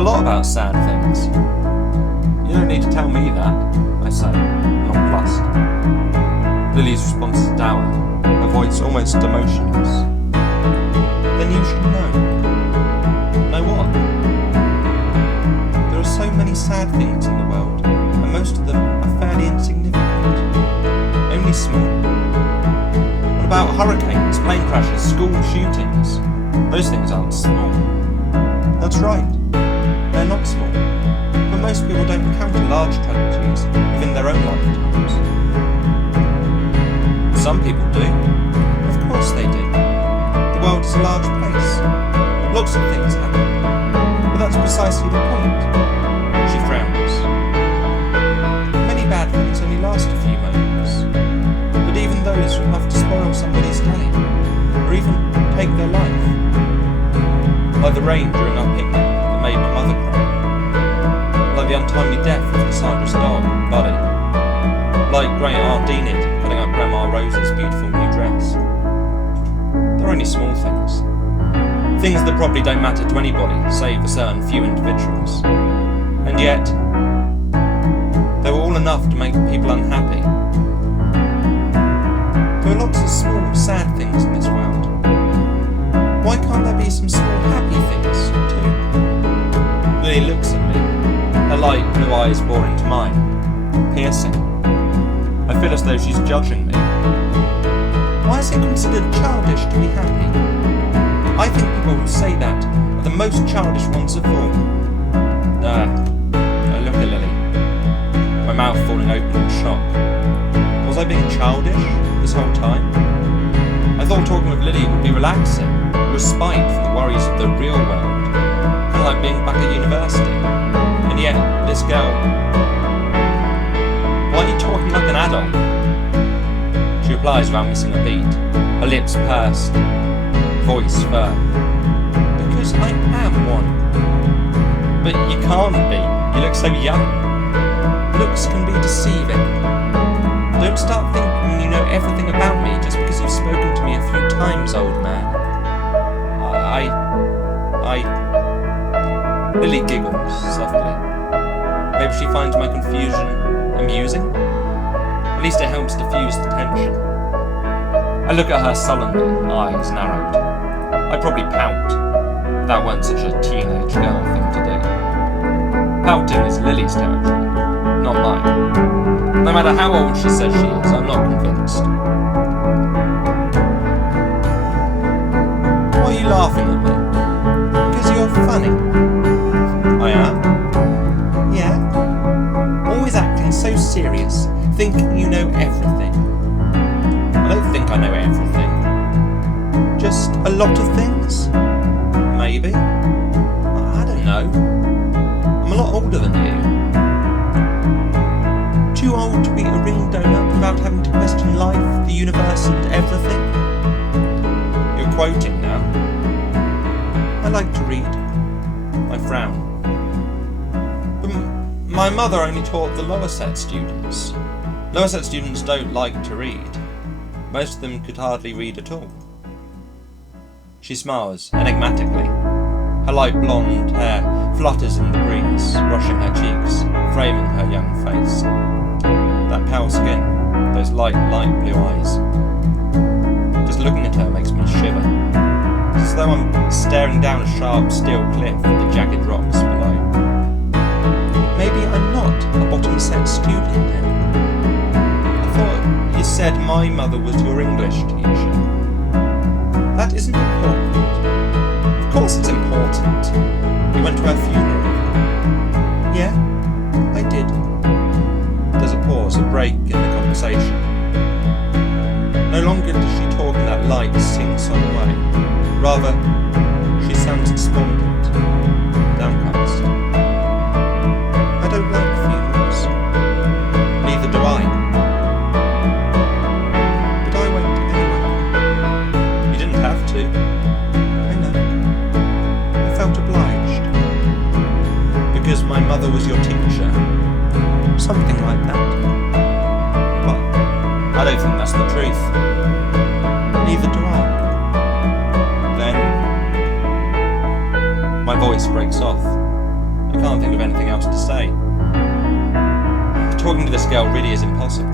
know a lot about sad things. You don't need to tell me that, I say, nonplussed. Lily's response is dour, her voice almost emotionless. Then you should know. Know what? There are so many sad things in the world, and most of them are fairly insignificant. Only small. What about hurricanes, plane crashes, school shootings? Those things aren't small. That's right. They're not small. But most people don't encounter large tragedies within their own lifetimes. Some people do. Of course they do. The world is a large place. Lots of things happen. But that's precisely the point. She frowns. Many bad things only last a few moments. But even those will have to spoil somebody's day, or even take their life. Like the rain during our picnic that made my mother cry. Like the untimely death of Cassandra's dog, Buddy. Like Great Aunt Enid cutting up Grandma Rose's beautiful new dress. They're only small things. Things that probably don't matter to anybody, save a certain few individuals. And yet, they were all enough to make people unhappy. There are lots of small, sad things in this world. Why can't there be some small, happy things, too? Lily looks at me, her light blue eyes bore into mine, piercing. I feel as though she's judging me. Why is it considered childish to be happy? I think people who say that are the most childish ones of all. I look at Lily, my mouth falling open in shock. Was I being childish this whole time? I thought talking with Lily would be relaxing, respite from the worries of the real world, kind of like being back at university. And yet, this girl... Why are you talking like an adult? She replies without missing a beat, her lips pursed, voice firm. Because I am one. But you can't be. You look so young. Looks can be deceiving. Don't start thinking you know everything about me just because you've spoken to me a few times, old man. Lily giggles softly. Maybe she finds my confusion amusing? At least it helps diffuse the tension. I look at her sullenly, eyes narrowed. I'd probably pout, but that weren't such a teenage girl thing to do. Pouting is Lily's territory, not mine. No matter how old she says she is, I'm not convinced. Why are you laughing at me? Because you're funny. I am? Yeah? Always acting so serious, thinking you know everything. I don't think I know everything. Just a lot of things? Maybe. I don't know. I'm a lot older than you. Too old to be a real donut without having to question life, the universe and everything? You're quoting now. I like to read. I frown. But my mother only taught the lower set students. Lower set students don't like to read. Most of them could hardly read at all. She smiles enigmatically. Her light blonde hair flutters in the breeze, brushing her cheeks, framing her young face. That pale skin, those light blue eyes. Just looking at her makes me shiver. It's as though I'm staring down a sharp steel cliff with the jagged rocks below. Maybe I'm not a bottom set student then. I thought you said my mother was your English teacher. That isn't important. Of course it's important. You went to her funeral. Yeah, I did. There's a pause, a break in the conversation. No longer does she talk in that light, sing-song way. Rather, she sounds despondent, downcast. I don't like funerals. Neither do I. But I went anyway. You didn't have to. I know. I felt obliged. Because my mother was your teacher. Something like that. But I don't think that's the truth. Neither do I. Then my voice breaks off. can't think of anything else to say. Talking to this girl really is impossible.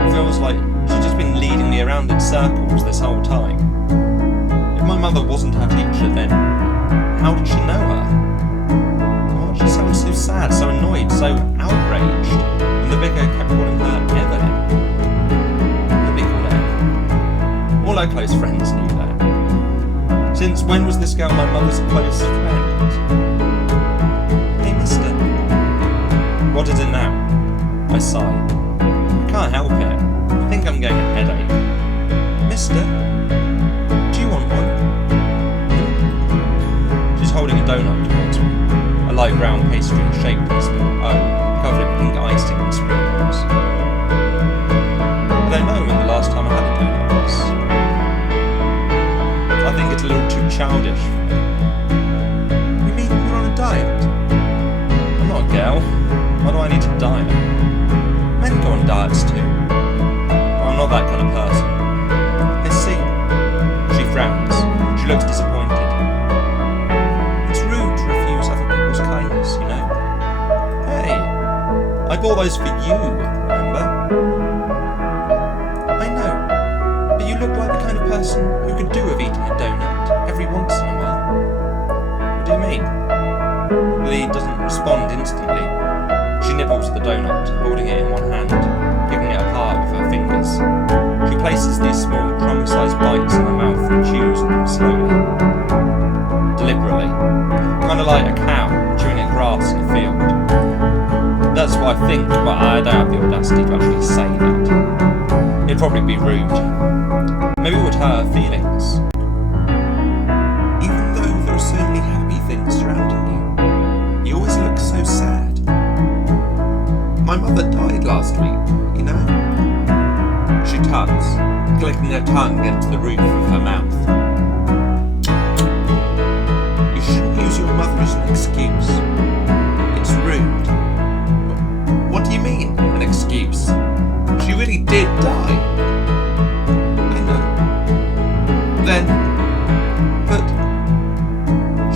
It feels like she's just been leading me around in circles this whole time. If my mother wasn't her teacher, then how did she know her? Why did she sound so sad, so annoyed, so outraged when the vicar kept calling her Evelyn? Nobody called her Evelyn. All her close friends knew that. Since when was this girl my mother's close friend? Hey, mister. What is it now? I sigh. I can't help it. I think I'm getting a headache. Mister, do you want one? She's holding a donut towards me. A light brown pastry shaped in a small O, covered in pink icing and sprinkles. I don't know when the last time I had a donut was. I think it's a little too childish for me. You mean you're on a diet? I'm not a girl. Why do I need to diet? Men go on diets too. I'm not that kind of person. I see. She frowns. She looks disappointed. It's rude to refuse other people's kindness, you know. Hey, I bought those for you, remember? I know, but you look like the kind of person who could do with eating a donut every once in a while. What do you mean? Lee doesn't respond instantly. She nibbles at the donut, holding it in one hand, picking it apart with her fingers. She places these small, crumb-sized bites in her mouth and chews them slowly. Deliberately. Kind of like a cow chewing at grass in a field. That's what I think, but I don't have the audacity to actually say that. It'd probably be rude. Maybe it would hurt her feelings. Even though there are so many happy things surrounding you, you always look so sad. My mother died last week, you know? She tugs, clicking her tongue against the roof of her mouth. You shouldn't use your mother as an excuse. It's rude. What do you mean, an excuse? She really did die. I know. Then, but...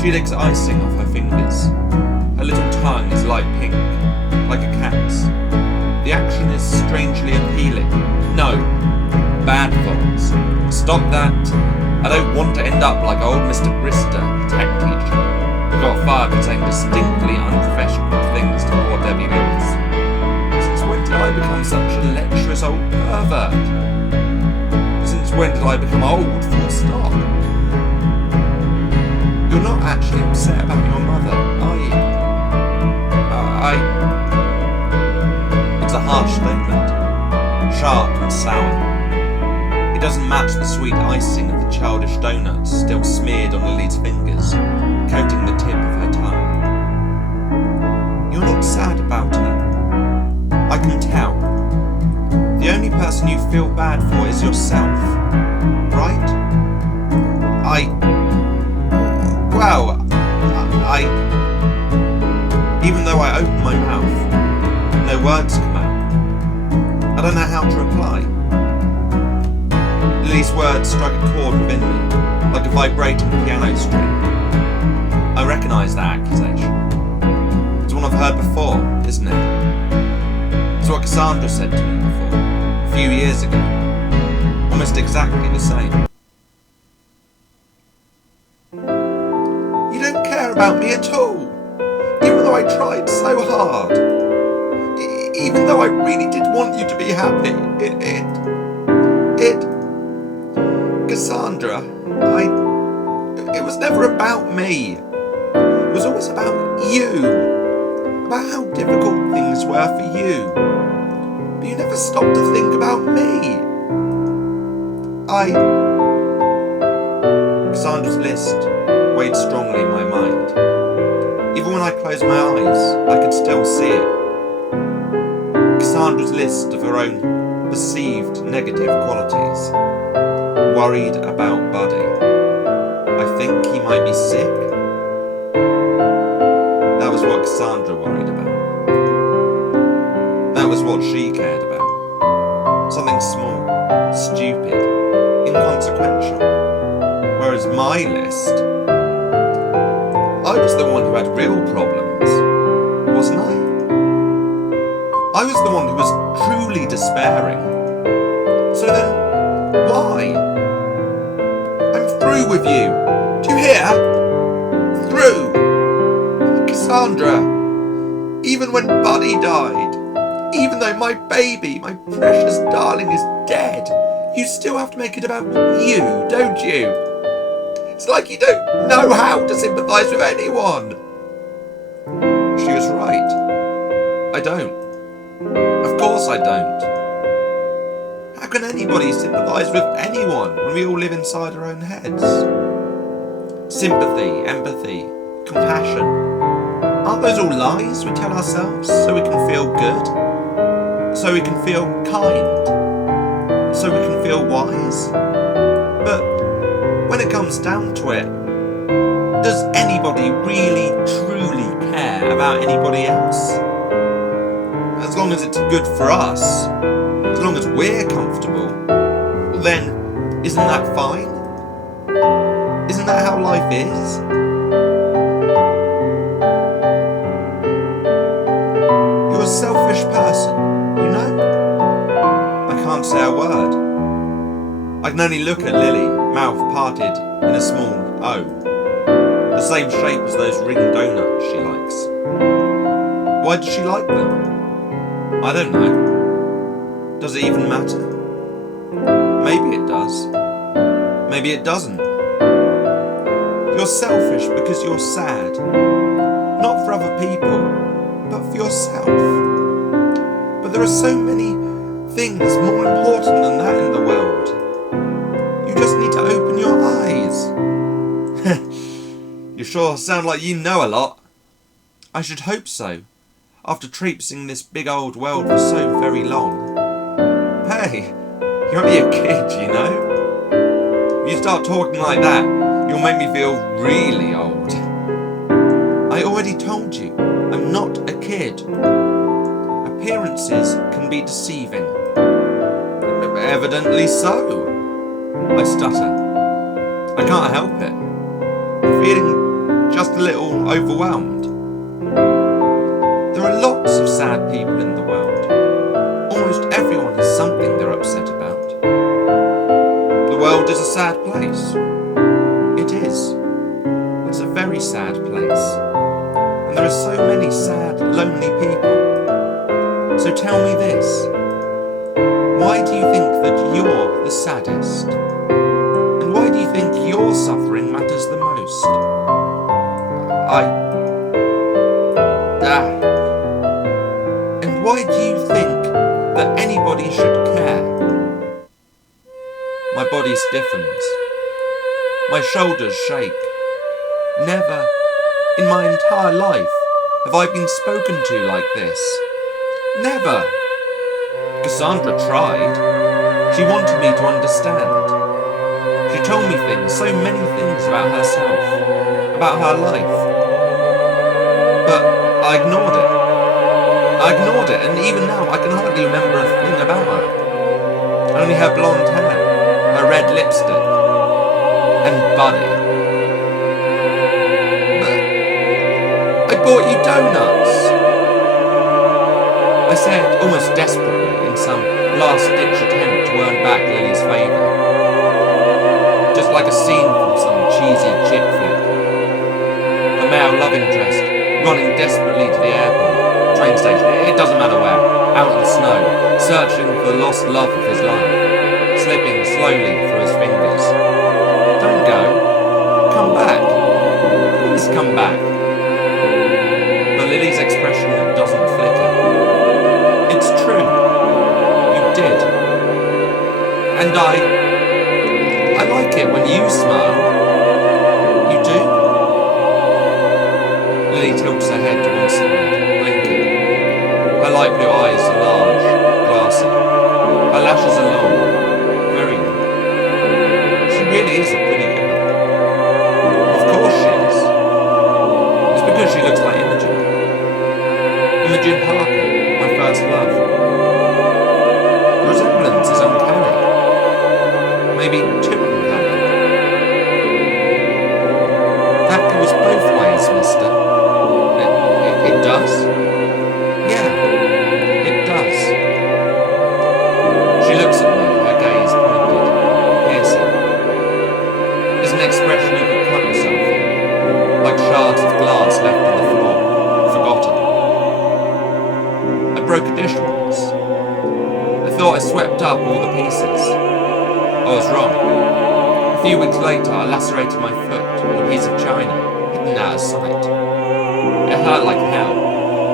She licks icing off her fingers. Her little tongue is light pink, like a cat's. The action is strangely appealing. No, bad thoughts. Stop that. I don't want to end up like old Mr. Brister, the tech teacher, who got fired for saying distinctly unprofessional things to poor Debbie Lewis. Since when did I become such a lecherous old pervert? Since when did I become old, full stop? You're not actually upset about your mother, are you? It's a harsh statement, sharp and sour. It doesn't match the sweet icing of the childish donuts still smeared on Lily's fingers, coating the tip of her tongue. You're not sad about her. I can tell. The only person you feel bad for is yourself, right? Even though I open my mouth, no words come out. I don't know how to reply. Lily's words strike a chord within me, like a vibrating piano string. I recognise that accusation. It's one I've heard before, isn't it? It's what Cassandra said to me before, a few years ago. Almost exactly the same. You don't care about me at all. Even though I tried so hard. Even though I really did want you to be happy. Cassandra, it was never about me. It was always about you. About how difficult things were for you. But you never stopped to think about me. Cassandra's list weighed strongly in my mind. Even when I closed my eyes, I could still see it. Cassandra's list of her own perceived negative qualities. Worried about Buddy. I think he might be sick. That was what Cassandra worried about. That was what she cared about. Something small, stupid, inconsequential. Whereas my list, I was the one who had real problems. wasn't I? I was the one who was truly despairing. So then, why? I'm through with you. Do you hear? Through. Cassandra, even when Buddy died, even though my baby, my precious darling, is dead, you still have to make it about you, don't you? It's like you don't know how to sympathise with anyone. She was right. I don't. Of course I don't. How can anybody sympathise with anyone when we all live inside our own heads? Sympathy, empathy, compassion. Aren't those all lies we tell ourselves so we can feel good? So we can feel kind? So we can feel wise? But when it comes down to it, does anybody really, truly care about anybody else? As long as it's good for us, as long as we're comfortable, well then, isn't that fine? Isn't that how life is? You're a selfish person, you know? I can't say a word. I can only look at Lily, mouth parted in a small O, the same shape as those ring donuts she likes. Why does she like them? I don't know. Does it even matter? Maybe it does. Maybe it doesn't. You're selfish because you're sad. Not for other people, but for yourself. But there are so many things more important than that in the world. You just need to open your eyes. You sure sound like you know a lot. I should hope so, after traipsing this big old world for so very long. Hey, you're only a kid, you know? If you start talking like that, you'll make me feel really old. I already told you, I'm not a kid. Appearances can be deceiving. Evidently so. I stutter. I can't help it. I'm feeling just a little overwhelmed. There are lots of sad people in the world. Almost everyone has something they're upset about. The world is a sad place. It is. It's a very sad place. And there are so many sad, lonely people. So tell me this. Why do you think that you're the saddest? And why do you think your suffering matters the most? And why do you think that anybody should care? My body stiffens. My shoulders shake. Never in my entire life have I been spoken to like this. Never. Cassandra tried. She wanted me to understand. She told me things, so many things about herself, about her life. But I ignored it. And even now I can hardly remember a thing about her. Only her blonde hair, her red lipstick, and Buddy. But I bought you donuts, I said almost desperately in some last-ditch attempt to earn back Lily's favour. Just like a scene from some cheesy chick flick. A male love interest running desperately to the airport, train station, it doesn't matter where, out in the snow, searching for the lost love of his life, slipping slowly through his fingers. Don't go. Come back. Please come back. But Lily's expression doesn't flicker. It's true. You did. And I like it when you smile. You do? Lily tilts her head to one side, blinking. Her light blue eyes are large, glassy. Her lashes are long, very long. She really is a pretty girl. Of course she is. It's because she looks like Imogen. Imogen Parker, my first love. The resemblance is uncanny. Maybe too uncanny. That goes both ways, mister. It does? A few weeks later, I lacerated my foot with a piece of china, hidden out of sight. It hurt like hell,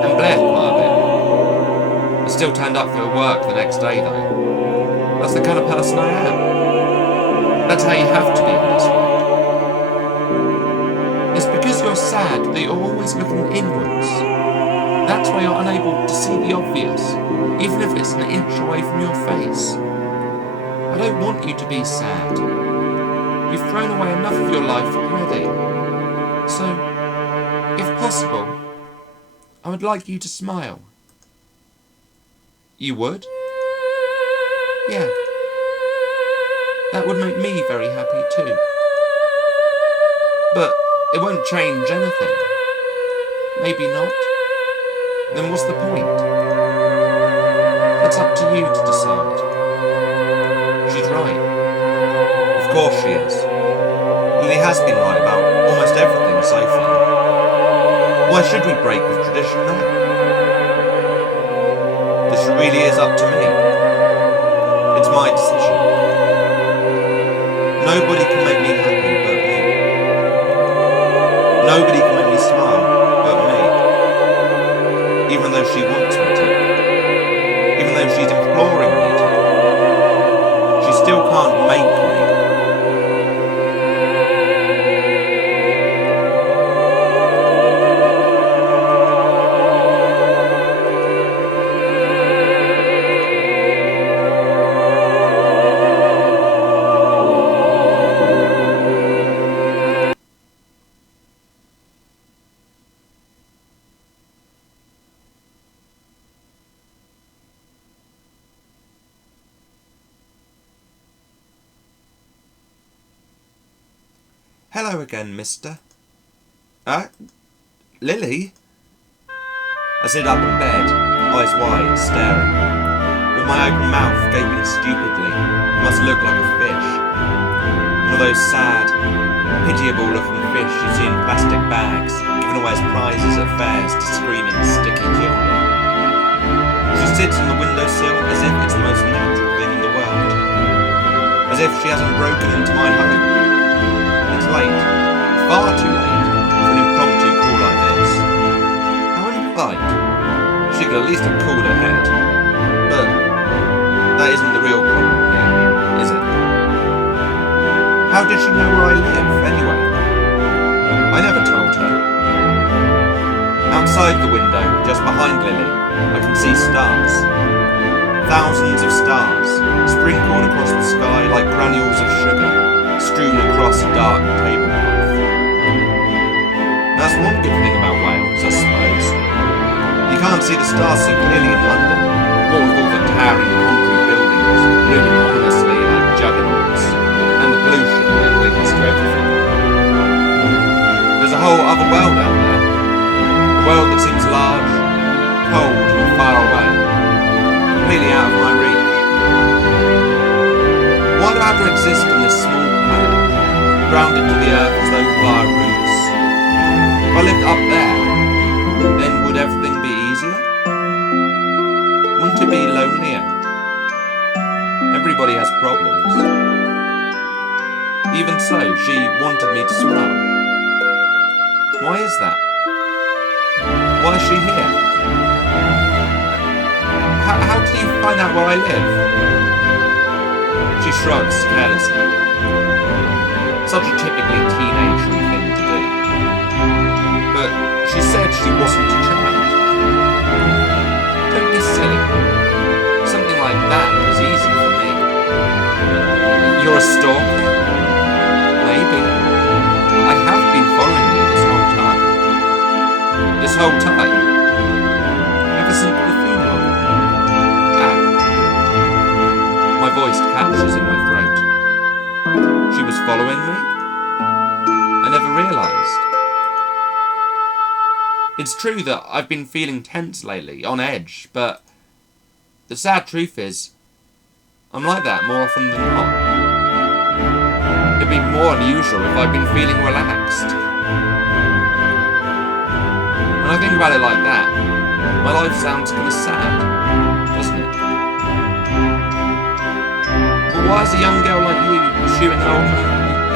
and bled quite a bit. I still turned up for work the next day though. That's the kind of person I am. That's how you have to be in this world. It's because you're sad that you're always looking inwards. That's why you're unable to see the obvious, even if it's an inch away from your face. I don't want you to be sad. You've thrown away enough of your life already. So, if possible, I would like you to smile. You would? Yeah. That would make me very happy too. But it won't change anything. Maybe not. Then what's the point? It's up to you to decide. She's right. Of course she is. Lily has been right about almost everything so far. Why should we break with tradition now? This really is up to me. It's my decision. Nobody can make me happy but me. Nobody can make me smile but me. Even though she wants me to. Even though she's imploring me to. She still can't make me. Hello again, mister. Lily? I sit up in bed, eyes wide, staring. With my open mouth gaping stupidly, I must look like a fish. One of those sad, pitiable looking fish you see in plastic bags, given away as prizes at fairs to screaming, sticky children. She sits on the windowsill as if it's the most natural thing in the world. As if she hasn't broken into my home. It's late, far too late, for an impromptu call like this. How impolite. She could at least have called ahead. But that isn't the real problem here, is it? How did she know where I live, anyway? I never told her. Outside the window, just behind Lily, I can see stars. Thousands of stars, sprinkled across the sky like granules of sugar, strewn across a dark tablecloth. That's one good thing about Wales, I suppose. You can't see the stars so clearly in London, what with all the towering concrete buildings looming ominously like juggernauts, and the pollution that clings to everything. There's a whole other world out there. A world that seems large, cold and far away, completely out of my reach. Why do I have to exist in this small planet, grounded to the earth as though via roots? If I lived up there, then would everything be easier? Wouldn't it be lonelier? Everybody has problems. Even so, she wanted me to smile. Why is that? Why is she here? How did you find out where I live? She shrugs carelessly. Such a typically teenagery thing to do. But she said she wasn't a child. Don't be silly. Something like that is easy for me. You're a stalker? Maybe. I have been following you this whole time. This whole time? Ever since the funeral? My voice catches in my throat. She was following me? I never realised. It's true that I've been feeling tense lately, on edge, but the sad truth is, I'm like that more often than not. It'd be more unusual if I'd been feeling relaxed. When I think about it like that, my life sounds kind of sad, doesn't it? But why is a young girl like you pursuing an old man?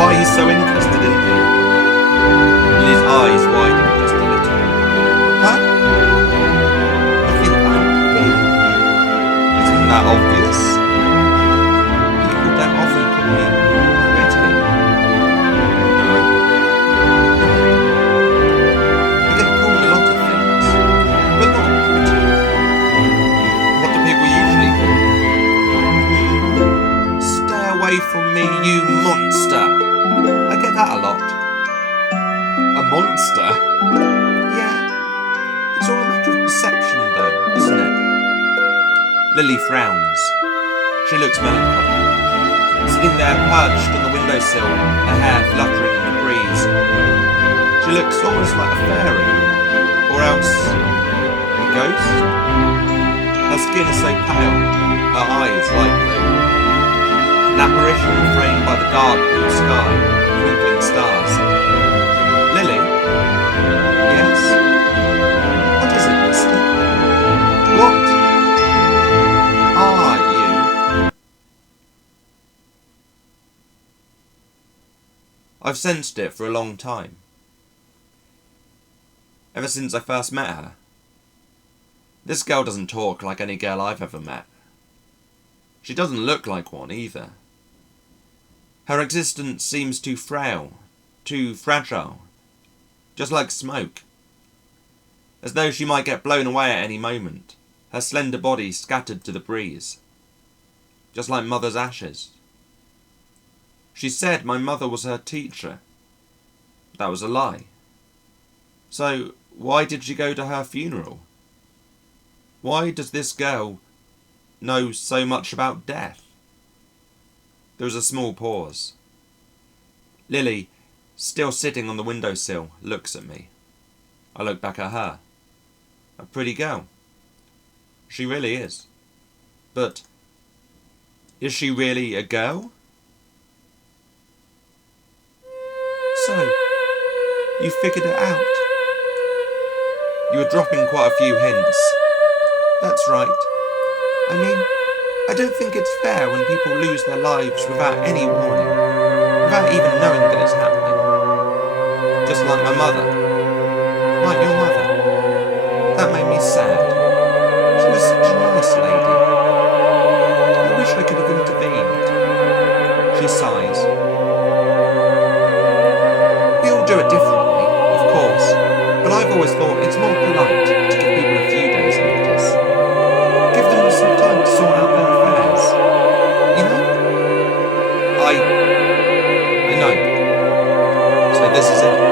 why he's so interested in me. Lily's eyes widened just a little. Huh? I think I'm pretty. Isn't that obvious? People don't often call me pretty. No. I get called a lot of things, but not pretty. What do people usually call me? Stay away from me, you monster. I get that a lot. A monster? Yeah. It's all a matter of perception, though, isn't it? Lily frowns. She looks melancholy. Sitting there perched on the windowsill, her hair fluttering in the breeze. She looks almost like a fairy. Or else a ghost? Her skin is so pale, her eyes light blue. An apparition framed by the dark blue sky, twinkling stars. Lily? Yes? What is it, mister? What are you? I've sensed it for a long time. Ever since I first met her. This girl doesn't talk like any girl I've ever met. She doesn't look like one either. Her existence seems too frail, too fragile, just like smoke. As though she might get blown away at any moment, her slender body scattered to the breeze. Just like mother's ashes. She said my mother was her teacher. That was a lie. So why did she go to her funeral? Why does this girl know so much about death? There was a small pause. Lily, still sitting on the windowsill, looks at me. I look back at her. A pretty girl. She really is. But is she really a girl? So, you figured it out. You were dropping quite a few hints. That's right. I mean, I don't think it's fair when people lose their lives without any warning, without even knowing that it's happening. Just like my mother. Like your mother. That made me sad. She was such a nice lady. I wish I could have intervened. She sighs. We all do it differently, of course, but I've always thought it's more polite to give people a few days' notice. Give them some time to sort out their affairs. You know? I know. So this is it.